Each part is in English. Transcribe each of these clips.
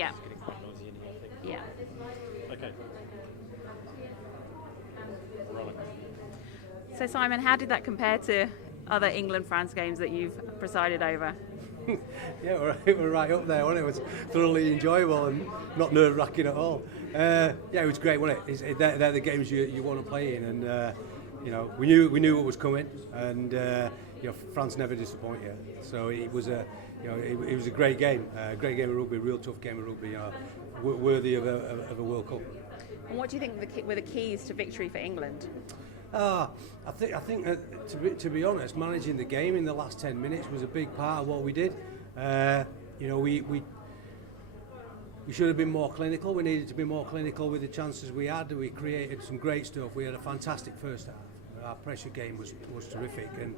Yeah. It's getting quite noisy in here, I think. Yeah. Okay. We're on it. So Simon, how did that compare to other England-France games that you've presided over? Yeah, we're right up there, wasn't it? It was thoroughly enjoyable and not nerve-wracking at all. Yeah, it was great, wasn't it? They're the games you want to play in, and we knew what was coming, and France never disappoint you. So it was a great game of rugby, a real tough game of rugby, worthy of a World Cup. And what do you think were the keys to victory for England? I think to be honest, managing the game in the last 10 minutes was a big part of what we did. We should have been more clinical. We needed to be more clinical with the chances we had. We created some great stuff. We had a fantastic first half. Our pressure game was terrific, and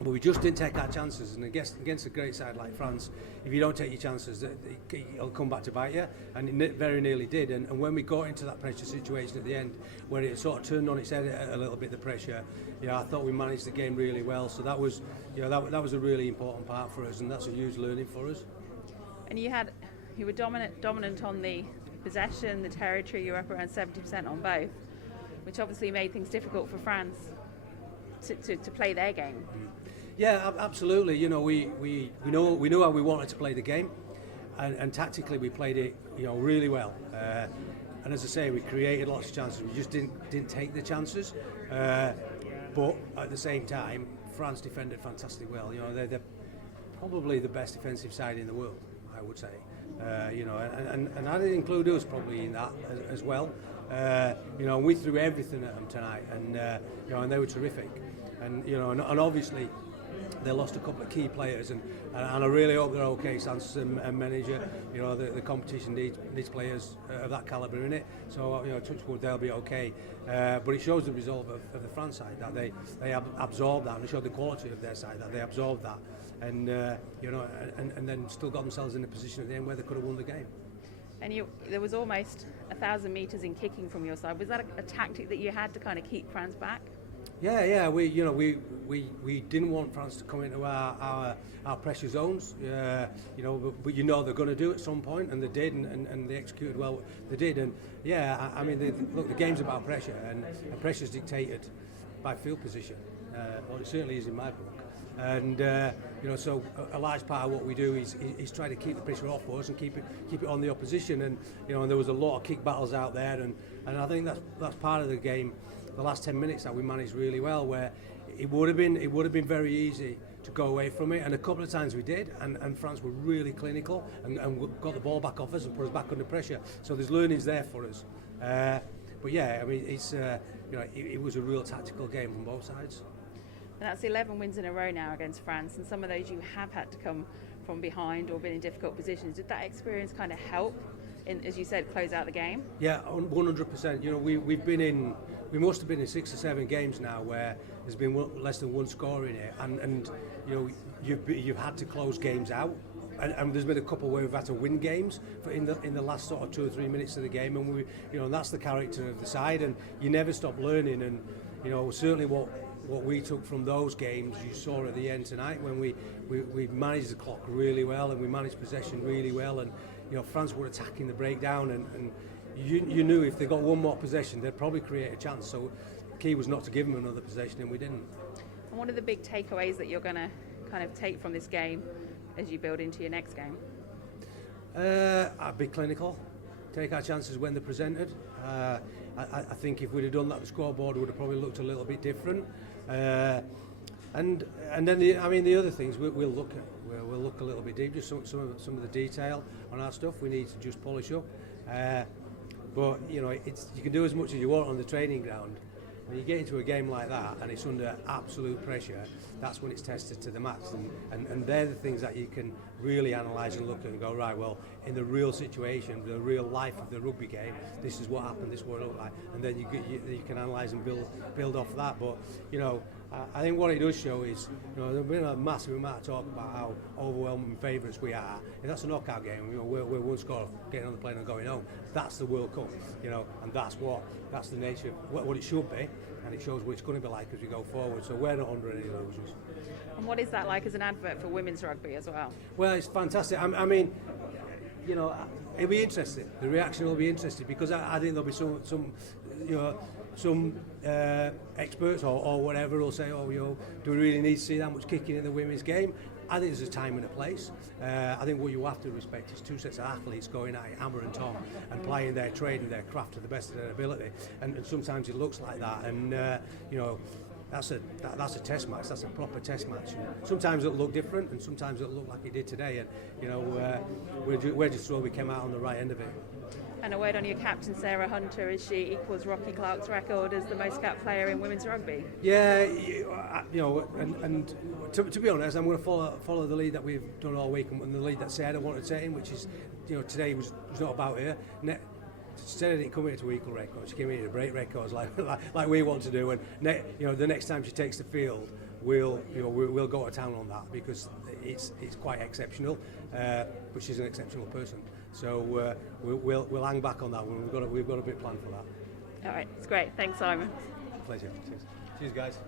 but we just didn't take our chances. And against a great side like France, if you don't take your chances, it'll come back to bite you, and it very nearly did. And when we got into that pressure situation at the end, where it sort of turned on its head a little bit, the pressure, I thought we managed the game really well. So that was, that was a really important part for us, and that's a huge learning for us. And you were dominant on the possession, the territory. You were up around 70% on both, which obviously made things difficult for France to play their game. Yeah, absolutely. We knew how we wanted to play the game, and tactically we played it, really well. And as I say, we created lots of chances. We just didn't take the chances. But at the same time, France defended fantastically well. They're probably the best defensive side in the world, I would say. And I'd include us probably in that as well. We threw everything at them tonight, and they were terrific. And obviously they lost a couple of key players, and I really hope they're okay. Sanson and manager, the competition needs players of that calibre in it. So touch wood, they'll be okay. But it shows the resolve of the France side that they absorbed that, and it showed the quality of their side that they absorbed that, and and then still got themselves in a position at the end where they could have won the game. And there was almost 1,000 metres in kicking from your side. Was that a tactic that you had to kind of keep France back? Yeah. We didn't want France to come into our pressure zones. But they're going to do it at some point, and they did, and they executed well. They did, and the game's about pressure, and pressure's dictated by field position. Well, it certainly is in my book. And so a large part of what we do is try to keep the pressure off us and keep it on the opposition. And and there was a lot of kick battles out there, and I think that's part of the game. The last 10 minutes that we managed really well, where it would have been very easy to go away from it, and a couple of times we did, and France were really clinical and got the ball back off us and put us back under pressure. So there's learnings there for us. But yeah, it's it was a real tactical game from both sides. And that's 11 wins in a row now against France, and some of those you have had to come from behind or been in difficult positions. Did that experience kind of help in, as you said, close out the game? Yeah, 100%. We must have been in 6 or 7 games now where there's been less than one score in it, and you've had to close games out. And there's been a couple where we've had to win games in the last sort of 2 or 3 minutes of the game, and that's the character of the side, and you never stop learning. And certainly what we took from those games, you saw at the end tonight when we managed the clock really well, and we managed possession really well, and France were attacking the breakdown, and you knew if they got one more possession they'd probably create a chance. So the key was not to give them another possession, and we didn't. And what are the big takeaways that you're going to kind of take from this game as you build into your next game? I'd be clinical, take our chances when they're presented. I think if we'd have done that, the scoreboard would have probably looked a little bit different. And then the other things we'll look at. We'll look a little bit deep, just some of the detail on our stuff. We need to just polish up. But you can do as much as you want on the training ground. When you get into a game like that and it's under absolute pressure, that's when it's tested to the max, and they're the things that you can really analyse and look at and go, right, well, in the real situation, the real life of the rugby game, this is what happened, this is what it looked like, and then you can analyse and build off that. But I think what it does show is, there's been a massive amount of talk about how overwhelming favourites we are, and that's a knockout game. We're one score of getting on the plane and going home. That's the World Cup, and that's the nature of what it should be, and it shows what it's going to be like as we go forward. So we're not under any illusions. And what is that like as an advert for women's rugby as well? Well, it's fantastic. you know, it'll be interesting. The reaction will be interesting because I think there'll be some you know, some experts or whatever will say, oh, you know, do we really need to see that much kicking in the women's game? I think there's a time and a place. I think what you have to respect is two sets of athletes going at it, hammer and tong, and playing their trade and their craft to the best of their ability. And sometimes it looks like that. And you know, that's a test match. That's a proper test match. And sometimes it'll look different, and sometimes it'll look like it did today. And you know, we're just thrilled we came out on the right end of it. And a word on your captain, Sarah Hunter, as she equals Rocky Clark's record as the most capped player in women's rugby. Yeah, you know, and to be honest, I'm going to follow the lead that we've done all week and the lead that Sarah wanted to take in, which is, you know, today was not about her. Sarah didn't come here to equal records; she came here to break records like we want to do. And you know, the next time she takes the field, we'll go to town on that because it's quite exceptional. But she's an exceptional person. So we'll hang back on that one. We've got a bit planned for that. All right, it's great. Thanks, Simon. Pleasure. Cheers guys.